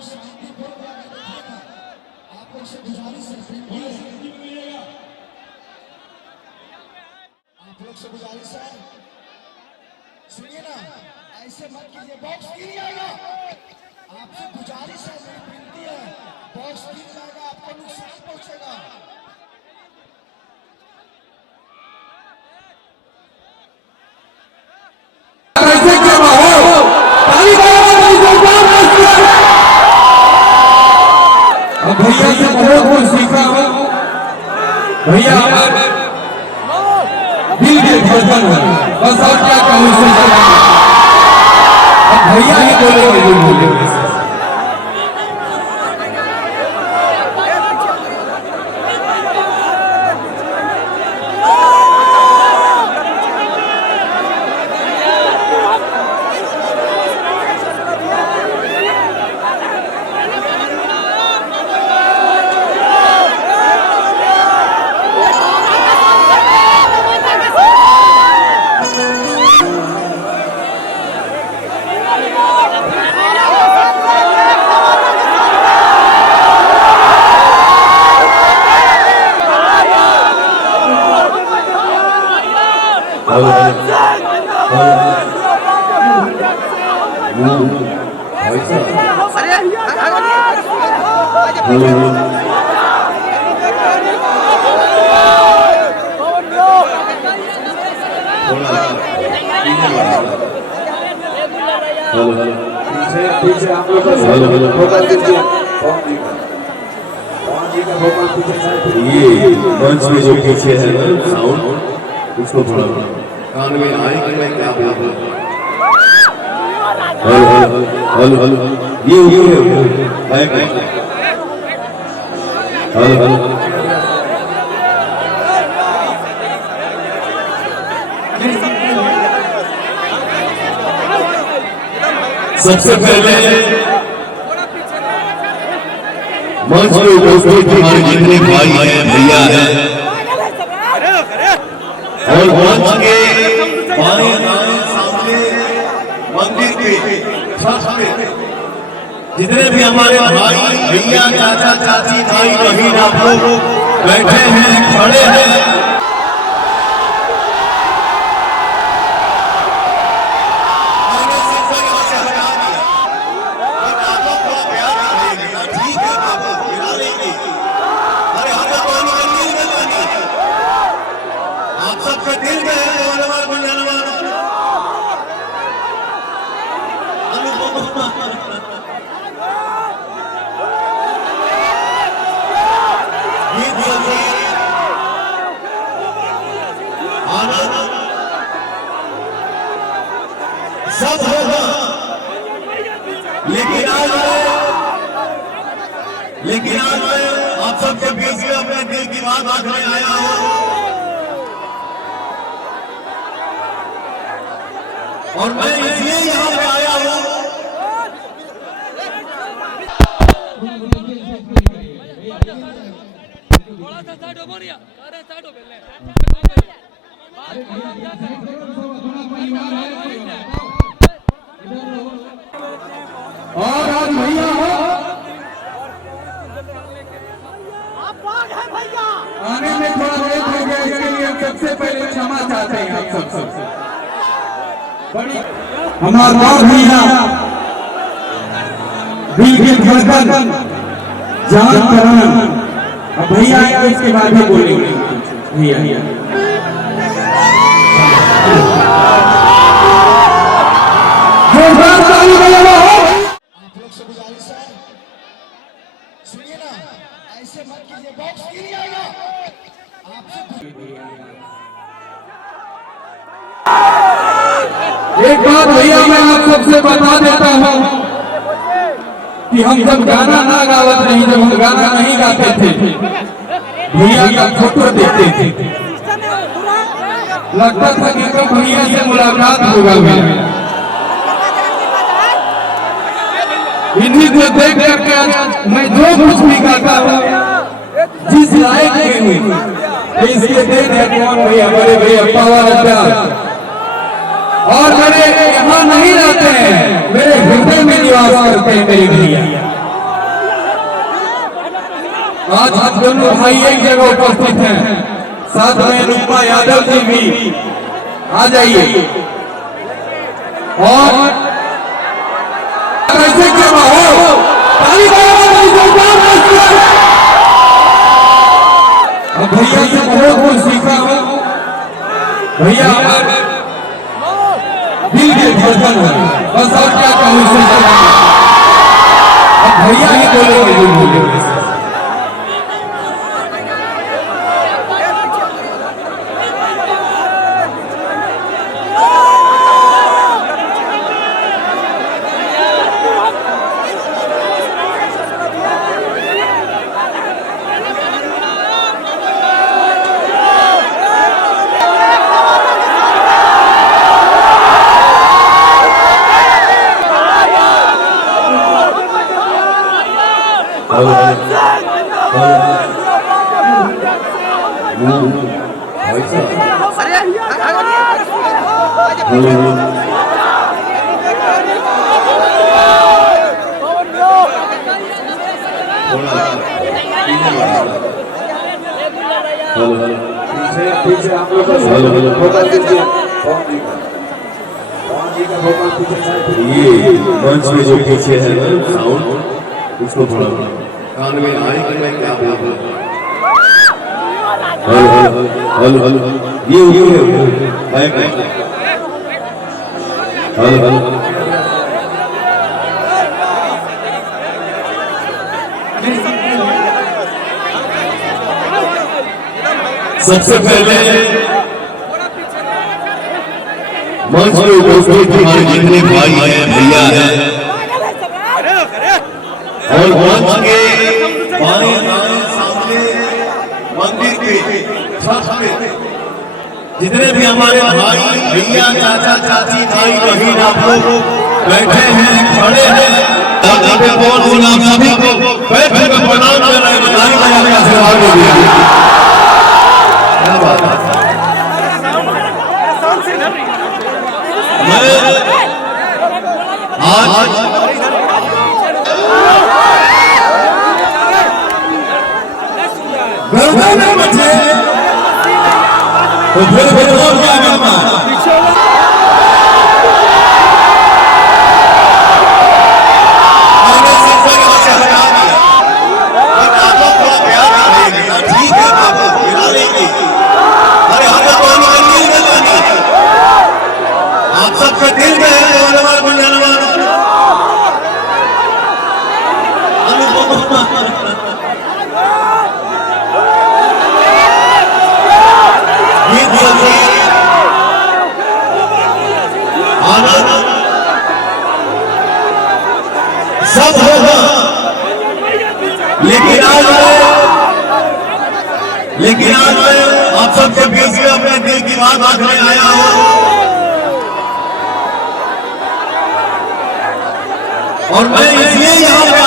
आप लोग से गुजारिश है, सुनिए ना, ऐसे मत कीजिए, बॉक्स गिर जाएगा। आपसे गुजारिश है, मेरी विनती है, बॉक्स गिर जाएगा, आपको नुकसान पहुंचेगा। भैया से बहुत कुछ सीखा हूँ। भैया हमारे दिल के धड़कन है, बस और क्या कहूँ इससे। अब भैया ही बोलेंगे जो बोलेंगे। पीछे आप लोग ये मंच में जो पीछे है साउंड, उसको थोड़ा कान में आए कि मैं क्या बोल रहा हूँ। हेलो हेलो ये बैक हेलो सबसे पहले मंच में उपस्थित हमारे जितने भाई हैं, भैया हैं, और मंच के बाएं दाएं सामने मंदिर के छत पे जितने भी हमारे भाई भैया चाचा चाची भाई बहन आप लोग बैठे हैं, खड़े हैं, सब होगा, लेकिन आज मैं आप सबके बीच में अपने दिल की बात रखने आया हूं, और मैं इसलिए यहाँ पे आया हूं थोड़ा सा साइड हो बोलिए, अरे साइड हो पहले और आज भैया हो आप बाग है भैया, आने में थोड़ा लेट हो गया, इसके लिए हम सबसे पहले क्षमा चाहते हैं आप सबसे। बड़ी हमारा बाग भैया दिल के धड़कन जान प्राण, अब भैया इसके बाद ही बोलेंगे। भैया आप लोग से गुजारिश है, सुनिए ना, ऐसे मत कीजिए, बॉक्स गिर जाएगा। आपसे एक बात भैया मैं आप सबसे बता देता हूँ कि हम जब गाना ना गावत नहीं, जब हम गाना नहीं गाते थे, भैया का फोटो देखते थे, लगता था कि तो भैया से मुलाकात होगा। इन्हीं को देख करके मैं जो कुछ भी गाता हूँ, जिस लायक के हूँ, इसके देन है कौन भैया, बड़े भैया पावर प्यार, और मेरे यहाँ नहीं रहते हैं, मेरे हृदय में निवास करते हैं मेरे भैया। आज हम दोनों भाई एक जगह उपस्थित हैं, साथ में रूपा यादव जी भी आ जाइए। और ऐसे क्यों ना हो, ताली बजाओ, जोरदार तालियां। अब भैया से बहुत कुछ सीखा हूँ। भैया हमारे दिल के धड़कन है, बस और क्या कहूँ इससे। अब भैया ही बोले। ये मंच में जो पीछे है साउंड, उसको थोड़ा कान में आए कि मैं क्या बोल रहा हूँ। हेलो ये हेलो सबसे पहले मंच पे उपस्थित हमारे जितने भाई हैं, भैया हैं और मंच के बाएं दाएं सामने मंदिर के छत पे जितने भी हमारे भाई भैया चाचा चाची भाई बहन आप लोग बैठे हैं, खड़े हैं, दादा पे कौन बोला सभी को बैठे में प्रणाम कर रहे हैं, बधाई बजा के आशीर्वाद दे दिया। क्या बात है। आज गरबा में बचे तो फिर और क्या करना। मैंने सबको यहाँ से हटा दिया और आप लोग थोड़ा प्यार करेंगे। ठीक है बाबू गिरा लेंगे। अरे हमें पानी का दिल में पानी आप सबके दिल में है। सब होगा लेकिन आज मैं आप सबके बीच में अपने दिल की बात रखने आया हूं और मैं इसलिए यहाँ पे